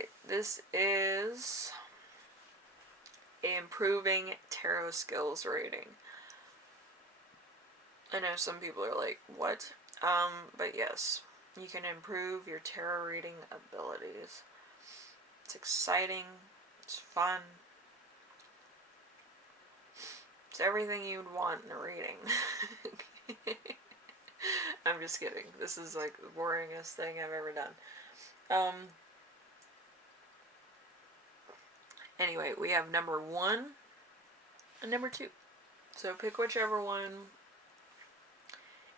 Alright, this is improving tarot skills rating. I know some people are like, what? But yes, you can improve your tarot reading abilities. It's exciting, it's fun, it's everything you'd want in a reading. I'm just kidding. This is like the boringest thing I've ever done. Anyway, we have number 1 and number 2. So pick whichever one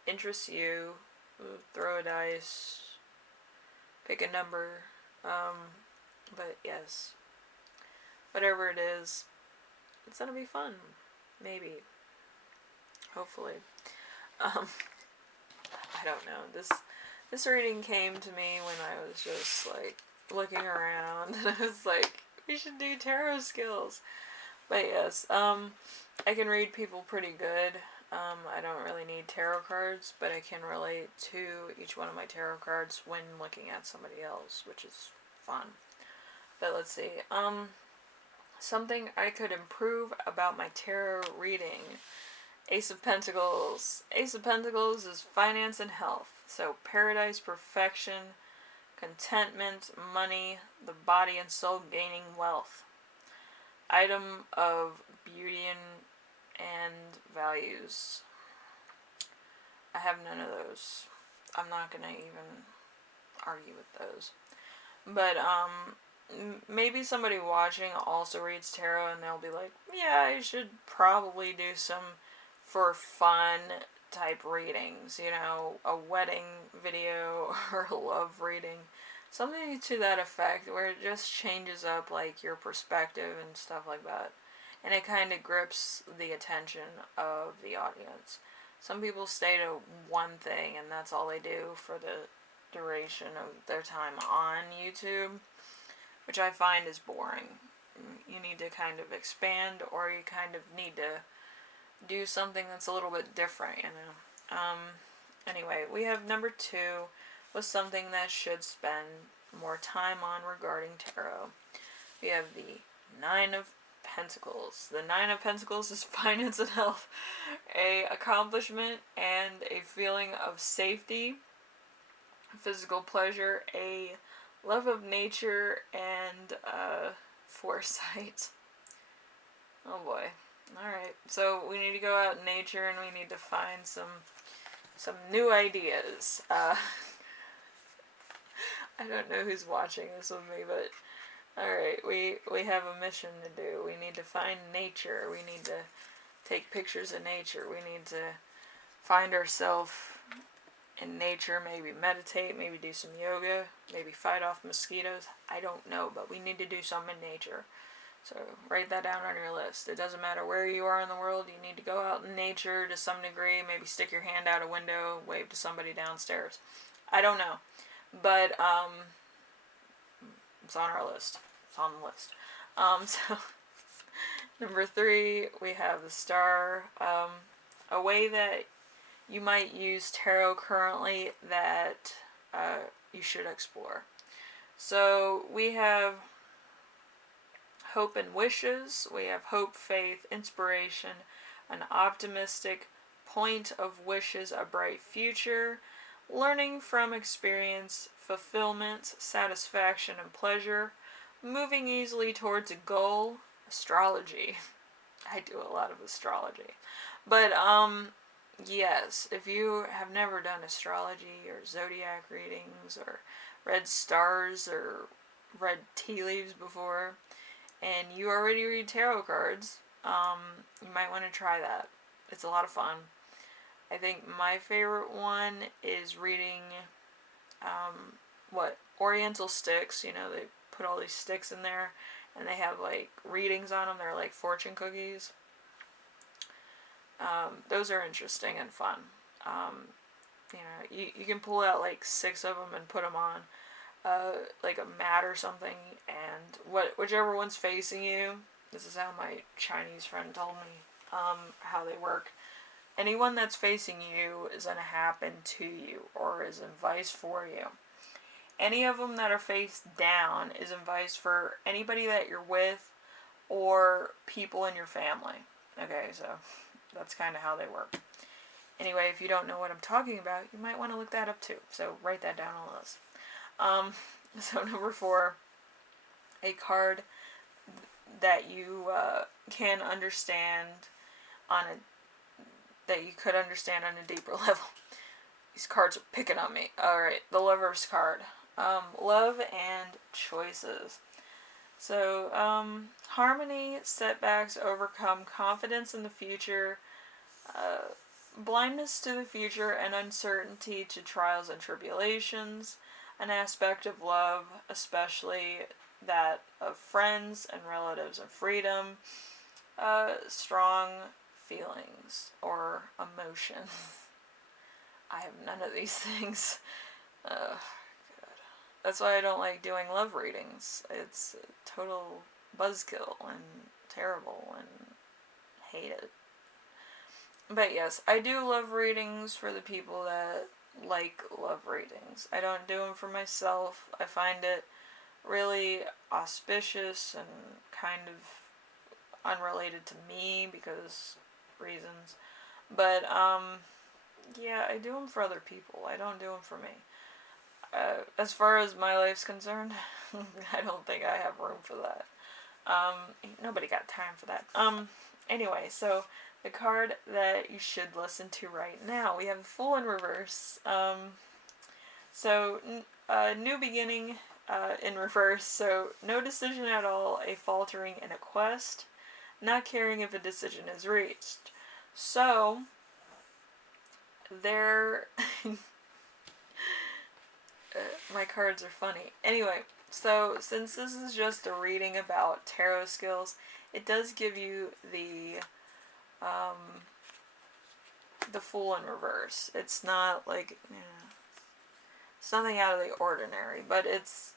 interests you. Throw a dice. Pick a number. But yes, whatever it is, it's gonna be fun. Maybe. Hopefully. I don't know. This reading came to me when I was just like looking around, and I was like, we should do tarot skills. But yes, I can read people pretty good. I don't really need tarot cards, but I can relate to each one of my tarot cards when looking at somebody else, which is fun. But let's see. Something I could improve about my tarot reading. Ace of Pentacles. Ace of Pentacles is finance and health. So paradise, perfection, contentment, money, the body and soul gaining wealth. Item of beauty and values. I have none of those. I'm not going to even argue with those. But, maybe somebody watching also reads tarot and they'll be like, yeah, I should probably do some for fun type readings, you know, a wedding video or a love reading, something to that effect, where it just changes up like your perspective and stuff like that, and it kind of grips the attention of the audience. Some people stay to one thing and that's all they do for the duration of their time on YouTube, which I find is boring. You need to kind of expand, or you kind of need to do something that's a little bit different, you know. Anyway, we have number 2 was something that should spend more time on regarding tarot. We have the 9 of Pentacles. The 9 of Pentacles is finance and health, a accomplishment and a feeling of safety, physical pleasure, a love of nature, and foresight. Oh boy. Alright, so we need to go out in nature and we need to find some new ideas. I don't know who's watching this with me, but alright, we have a mission to do. We need to find nature. We need to take pictures of nature. We need to find ourselves in nature, maybe meditate, maybe do some yoga, maybe fight off mosquitoes. I don't know, but we need to do something in nature. So write that down on your list. It doesn't matter where you are in the world, you need to go out in nature to some degree, maybe stick your hand out a window, wave to somebody downstairs. I don't know. But it's on our list. It's on the list. So number 3, we have the Star. A way that you might use tarot currently that you should explore. So we have hope and wishes. We have hope, faith, inspiration, an optimistic point of wishes, a bright future, learning from experience, fulfillment, satisfaction, and pleasure, moving easily towards a goal, astrology. I do a lot of astrology. But, yes, if you have never done astrology or zodiac readings or read stars or read tea leaves before, and you already read tarot cards, you might want to try that. It's a lot of fun. I think my favorite one is reading, Oriental sticks. You know, they put all these sticks in there, and they have, like, readings on them. They're like fortune cookies. Those are interesting and fun. You know, you can pull out, like, 6 of them and put them on, like a mat or something, and whichever one's facing you, this is how my Chinese friend told me, how they work. Anyone that's facing you is going to happen to you, or is advice for you. any of them that are face down is advice for anybody that you're with or people in your family. Okay, so that's kind of how they work. Anyway, if you don't know what I'm talking about, you might want to look that up too. So write that down on the list. So number 4, a card that you can understand on a that you could understand on a deeper level. These cards are picking on me. Alright, the Lover's card. Love and choices. So, harmony, setbacks, overcome, confidence in the future, blindness to the future, and uncertainty to trials and tribulations. An aspect of love, especially that of friends and relatives and freedom. Strong feelings or emotions. I have none of these things. God. That's why I don't like doing love readings. It's a total buzzkill and terrible and hate it. But yes, I do love readings for the people that like love readings. I don't do them for myself. I find it really auspicious and kind of unrelated to me because reasons. But, yeah, I do them for other people. I don't do them for me. As far as my life's concerned, I don't think I have room for that. Nobody got time for that. Anyway, so the card that you should listen to right now, we have the Fool in reverse. New beginning in reverse. So, no decision at all, a faltering in a quest, not caring if a decision is reached. So, there... my cards are funny. Anyway, so since this is just a reading about tarot skills, it does give you the Fool in reverse. It's not like, it's nothing out of the ordinary, but it's,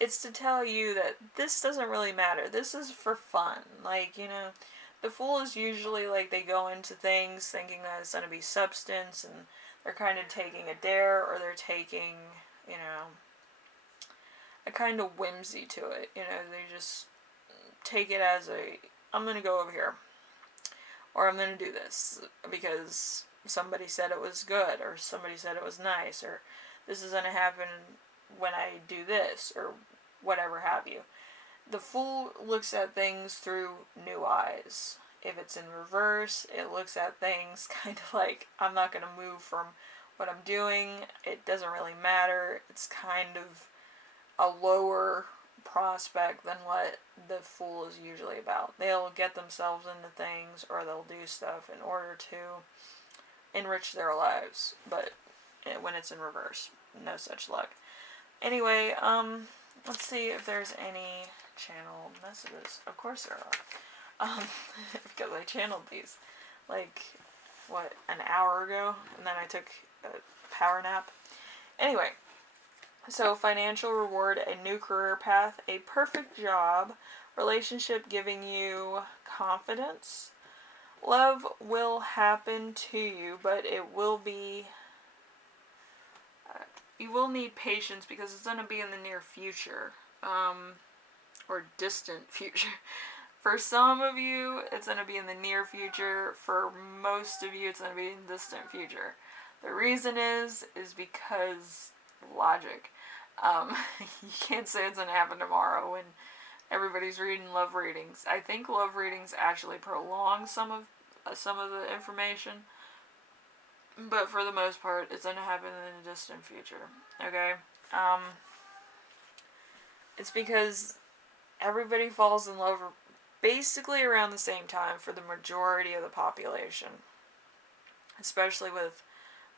it's to tell you that this doesn't really matter. This is for fun. Like, the Fool is usually like they go into things thinking that it's going to be substance, and they're kind of taking a dare, or they're taking, a kind of whimsy to it. They just take it as I'm going to go over here, or I'm going to do this because somebody said it was good, or somebody said it was nice, or this is going to happen when I do this, or whatever have you. The Fool looks at things through new eyes. If it's in reverse, it looks at things kind of like, I'm not going to move from what I'm doing. It doesn't really matter. It's kind of a lower prospect than what the Fool is usually about. They'll get themselves into things, or they'll do stuff in order to enrich their lives. But when it's in reverse, no such luck. Anyway, let's see if there's any channel messages. Of course there are. Because I channeled these, an hour ago, and then I took a power nap. Anyway, so financial reward, a new career path, a perfect job, relationship giving you confidence, love will happen to you, but it will be, you will need patience because it's going to be in the near future, or distant future. For some of you, it's going to be in the near future. For most of you, it's going to be in the distant future. The reason is because logic. You can't say it's going to happen tomorrow when everybody's reading love readings. I think love readings actually prolong some of the information, but for the most part, it's going to happen in the distant future. Okay? It's because everybody falls in love basically around the same time for the majority of the population, especially with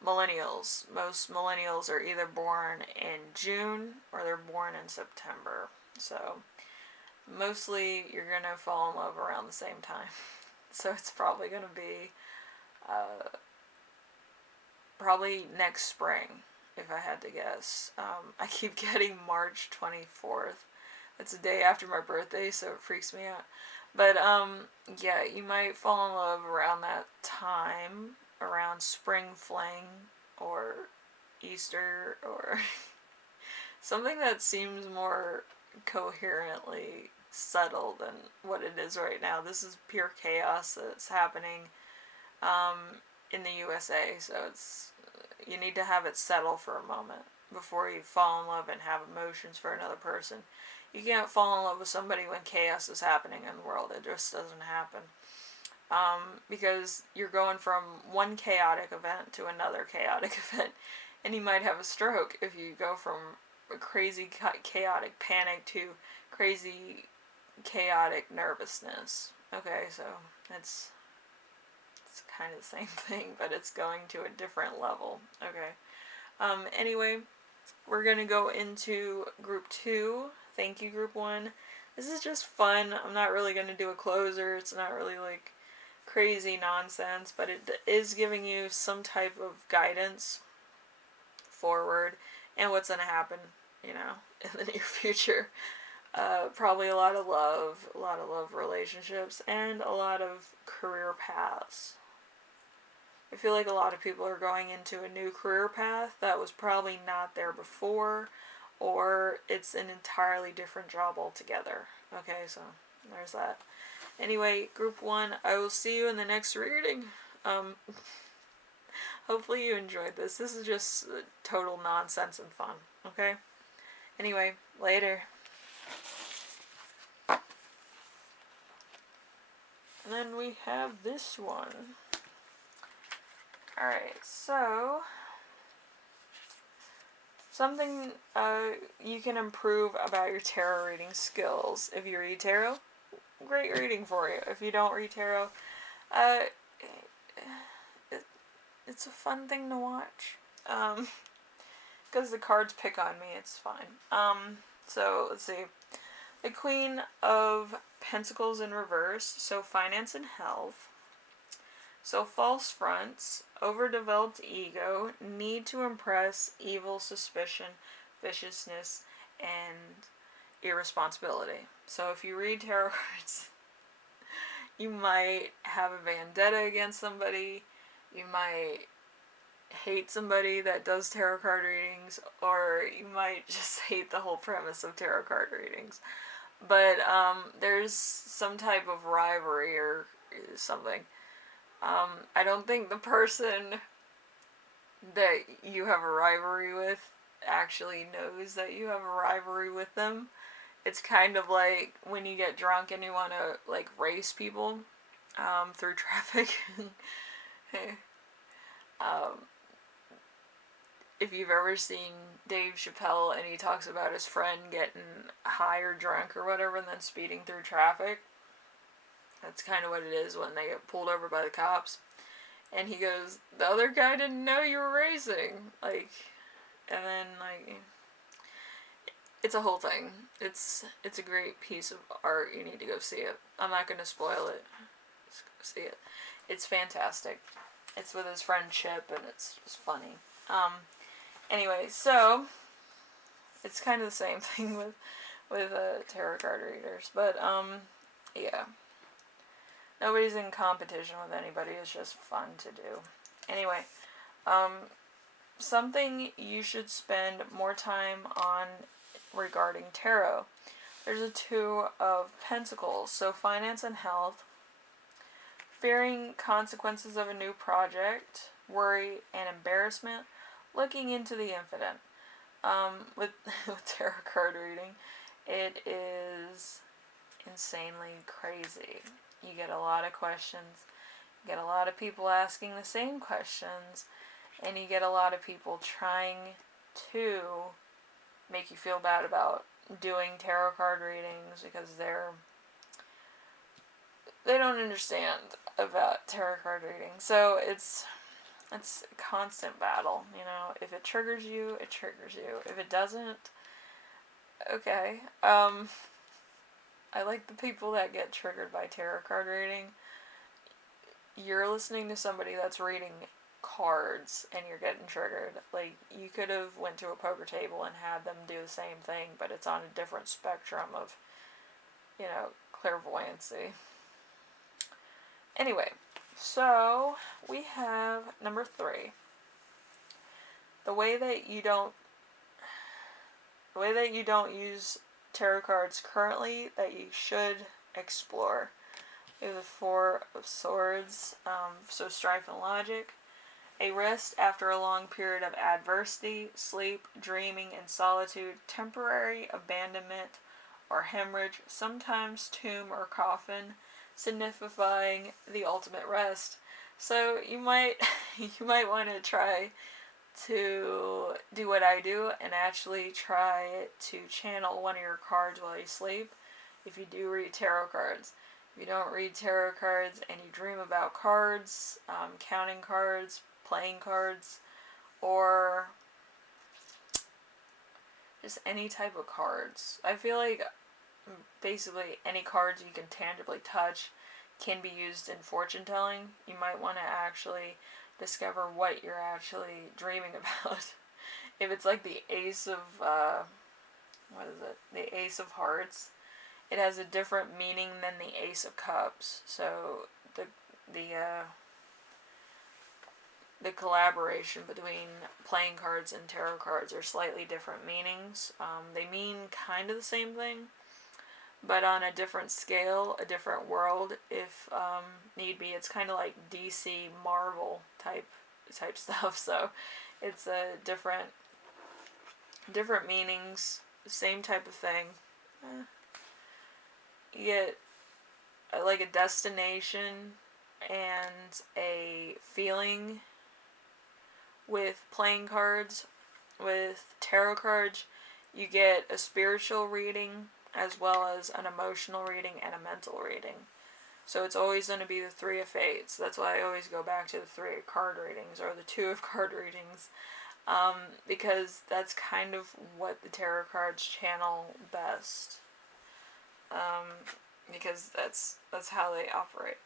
millennials. Most millennials are either born in June or they're born in September. So mostly you're going to fall in love around the same time. So it's probably going to be probably next spring, if I had to guess. I keep getting March 24th. It's the day after my birthday, so it freaks me out. But, yeah, you might fall in love around that time, around spring fling, or Easter or something that seems more coherently subtle than what it is right now. This is pure chaos that's happening um, in the USA, so you need to have it settle for a moment before you fall in love and have emotions for another person. You can't fall in love with somebody when chaos is happening in the world. It just doesn't happen. Because you're going from one chaotic event to another chaotic event, and you might have a stroke if you go from a crazy chaotic panic to crazy chaotic nervousness. Okay, so it's kind of the same thing, but it's going to a different level. Okay. Anyway, we're going to go into group 2. Thank you, group 1. This is just fun. I'm not really going to do a closer. It's not really like crazy nonsense, but it is giving you some type of guidance forward and what's going to happen, in the near future. Probably a lot of love relationships, and a lot of career paths. I feel like a lot of people are going into a new career path that was probably not there before, or it's an entirely different job altogether. Okay, so there's that. Anyway, group 1, I will see you in the next reading. Hopefully you enjoyed this. This is just total nonsense and fun, okay? Anyway, later. And then we have this one. Alright, so something you can improve about your tarot reading skills. If you read tarot, great reading for you. If you don't read tarot, it's a fun thing to watch. Because the cards pick on me, it's fine. So let's see. The Queen of Pentacles in reverse, so finance and health. So false fronts, overdeveloped ego, need to impress, evil, suspicion, viciousness, and irresponsibility. So if you read tarot cards, you might have a vendetta against somebody, you might hate somebody that does tarot card readings, or you might just hate the whole premise of tarot card readings. But there's some type of rivalry or something. I don't think the person that you have a rivalry with actually knows that you have a rivalry with them. It's kind of like when you get drunk and you want to like race people through traffic. If you've ever seen Dave Chappelle and he talks about his friend getting high or drunk or whatever and then speeding through traffic, that's kind of what it is when they get pulled over by the cops. And he goes, the other guy didn't know you were racing. Like, and then, like, it's a whole thing. It's a great piece of art. You need to go see it. I'm not going to spoil it. Just go see it. It's fantastic. It's with his friend Chip, and it's just funny. Anyway, so it's kind of the same thing with tarot card readers, but yeah. Nobody's in competition with anybody. It's just fun to do. Anyway, something you should spend more time on regarding tarot. There's a 2 of Pentacles, so finance and health, fearing consequences of a new project, worry and embarrassment, looking into the infinite. With tarot card reading, it is insanely crazy. You get a lot of questions, you get a lot of people asking the same questions, and you get a lot of people trying to make you feel bad about doing tarot card readings because they don't understand about tarot card reading. So it's a constant battle, If it triggers you, it triggers you. If it doesn't, okay. I like the people that get triggered by tarot card reading. You're listening to somebody that's reading cards and you're getting triggered. Like, you could have went to a poker table and had them do the same thing, but it's on a different spectrum of, clairvoyancy. Anyway, so we have number 3. the way that you don't use tarot cards currently that you should explore. We have the Four of Swords, so strife and logic. A rest after a long period of adversity, sleep, dreaming, and solitude, temporary abandonment or hemorrhage, sometimes tomb or coffin, signifying the ultimate rest. So you might want to try to do what I do and actually try to channel one of your cards while you sleep if you do read tarot cards. If you don't read tarot cards and you dream about cards, counting cards, playing cards, or just any type of cards. I feel like basically any cards you can tangibly touch can be used in fortune telling. You might want to actually discover what you're actually dreaming about. If it's like the Ace of, the Ace of Hearts, it has a different meaning than the Ace of Cups. So the collaboration between playing cards and tarot cards are slightly different meanings. They mean kind of the same thing, but on a different scale, a different world, if need be. It's kind of like DC Marvel type stuff. So it's a different meanings, same type of thing. You get like a destination and a feeling with playing cards. With tarot cards, you get a spiritual reading as well as an emotional reading and a mental reading. So it's always going to be the Three of Fates. That's why I always go back to the 3 of card readings or the 2 of card readings, because that's kind of what the tarot cards channel best, because that's how they operate.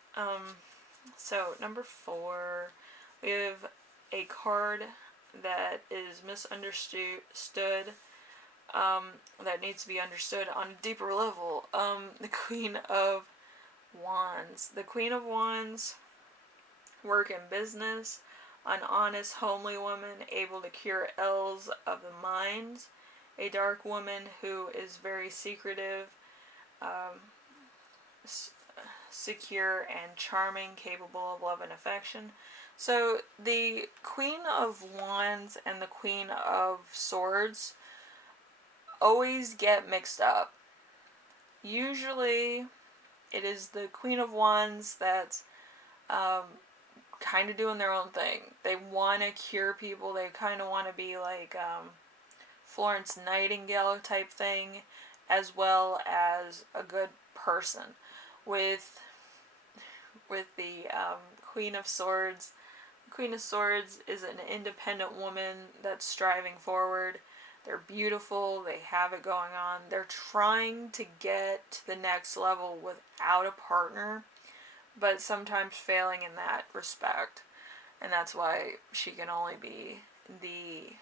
So number 4, we have a card that is misunderstood, that needs to be understood on a deeper level. The Queen of Wands. The Queen of Wands, work in business, an honest, homely woman able to cure ills of the mind, a dark woman who is very secretive, secure and charming, capable of love and affection. So the Queen of Wands and the Queen of Swords always get mixed up. Usually it is the Queen of Wands that's kind of doing their own thing. They want to cure people. They kind of want to be like Florence Nightingale type thing, as well as a good person. With the Queen of Swords, the Queen of Swords is an independent woman that's striving forward. They're beautiful. They have it going on. They're trying to get to the next level without a partner, but sometimes failing in that respect. And that's why she can only be the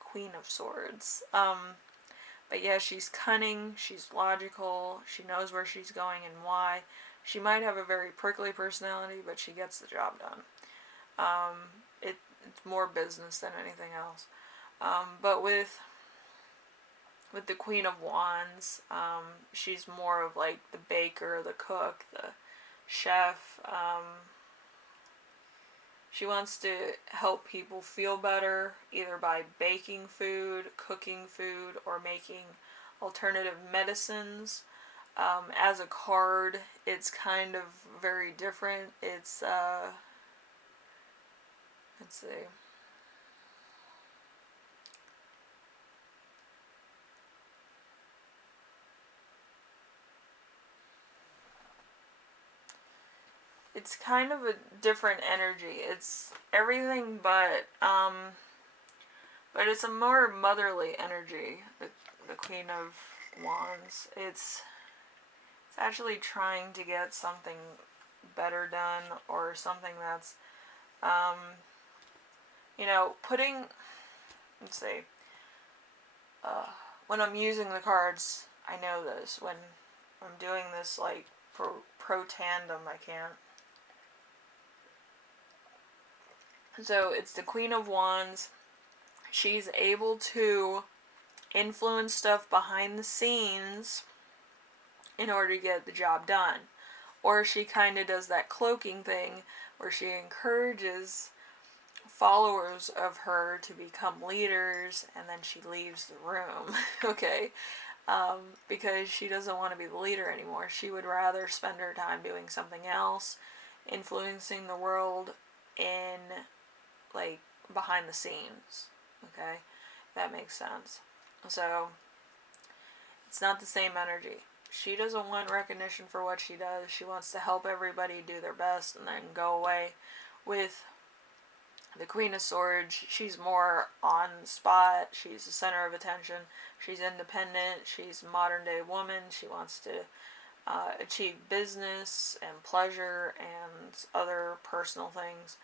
Queen of Swords. But yeah, she's cunning, she's logical, she knows where she's going and why. She might have a very prickly personality, but she gets the job done. It's more business than anything else. But with the Queen of Wands, she's more of like the baker, the cook, the chef. She wants to help people feel better, either by baking food, cooking food, or making alternative medicines. As a card, it's kind of very different. It's, let's see. It's kind of a different energy. It's everything but it's a more motherly energy, the Queen of Wands. It's actually trying to get something better done, or something that's, putting, let's see, when I'm using the cards, I know this. When I'm doing this, like, pro tandem, I can't. So it's the Queen of Wands she's able to influence stuff behind the scenes in order to get the job done. Or she kind of does that cloaking thing where she encourages followers of her to become leaders, and then she leaves the room. Okay? Because she doesn't want to be the leader anymore. She would rather spend her time doing something else, influencing the world in, like, behind the scenes. Okay? That makes sense. So, it's not the same energy. She doesn't want recognition for what she does. She wants to help everybody do their best and then go away. With the Queen of Swords, she's more on the spot. She's the center of attention. She's independent. She's a modern day woman. She wants to achieve business and pleasure and other personal things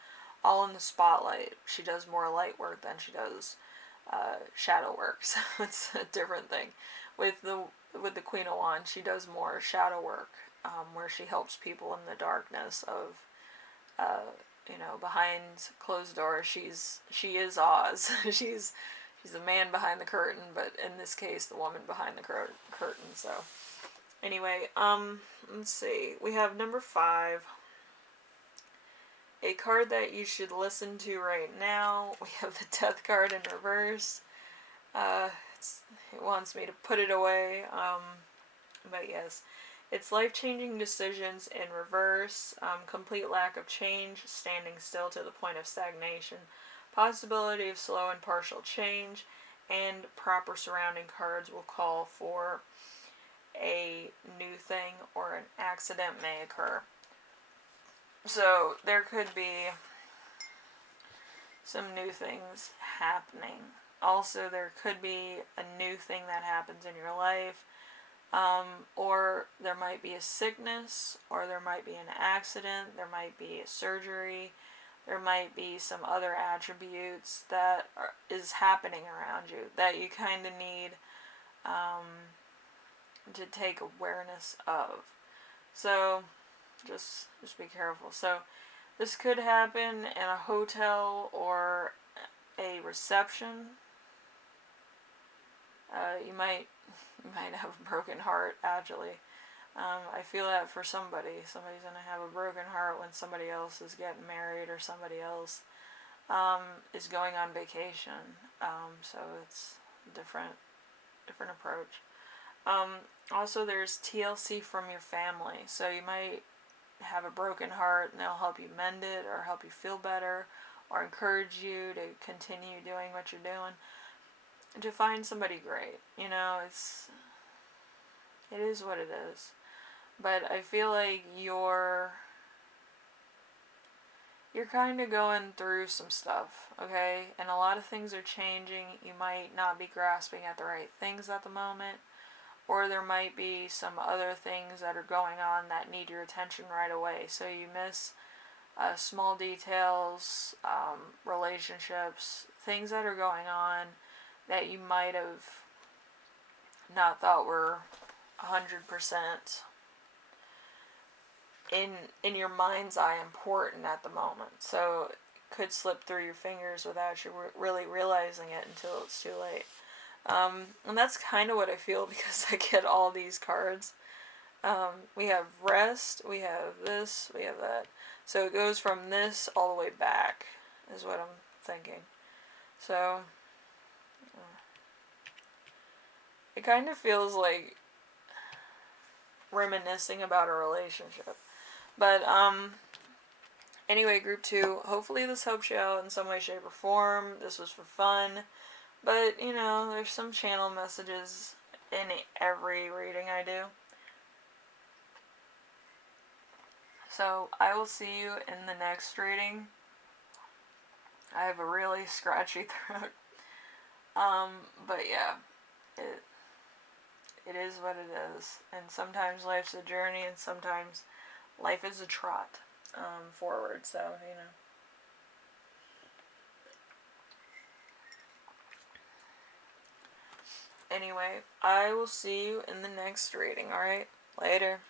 all in the spotlight. She does more light work than she does shadow work. So it's a different thing. With the Queen of Wands, she does more shadow work, where she helps people in the darkness of, behind closed doors. She is Oz. she's the man behind the curtain, but in this case, the woman behind the curtain. So, anyway, let's see. We have number 5. A card that you should listen to right now. We have the Death card in reverse. It wants me to put it away. But yes, it's life-changing decisions in reverse, complete lack of change, standing still to the point of stagnation, possibility of slow and partial change, and proper surrounding cards will call for a new thing or an accident may occur. So there could be some new things happening. Also, there could be a new thing that happens in your life. Or there might be a sickness, or there might be an accident, there might be a surgery, there might be some other attributes that is happening around you that you kind of need to take awareness of. So, just be careful. So, this could happen in a hotel or a reception. You might have a broken heart, actually. I feel that for somebody. Somebody's going to have a broken heart when somebody else is getting married or somebody else is going on vacation. So it's a different approach. Also, there's TLC from your family. So you might have a broken heart and they'll help you mend it or help you feel better or encourage you to continue doing what you're doing. To find somebody great. It is what it is. But I feel like you're kind of going through some stuff, okay? And a lot of things are changing. You might not be grasping at the right things at the moment, or there might be some other things that are going on that need your attention right away. So you miss small details, relationships, things that are going on that you might have not thought were 100% in your mind's eye important at the moment. So it could slip through your fingers without you really realizing it until it's too late. And that's kind of what I feel because I get all these cards. We have rest, we have this, we have that. So it goes from this all the way back, is what I'm thinking. So it kind of feels like reminiscing about a relationship. But, anyway, group 2, hopefully this helps you out in some way, shape, or form. This was for fun. But, there's some channel messages in every reading I do. So, I will see you in the next reading. I have a really scratchy throat. But yeah, it is what it is. And sometimes life's a journey, and sometimes life is a trot forward. So, Anyway, I will see you in the next reading, alright? Later.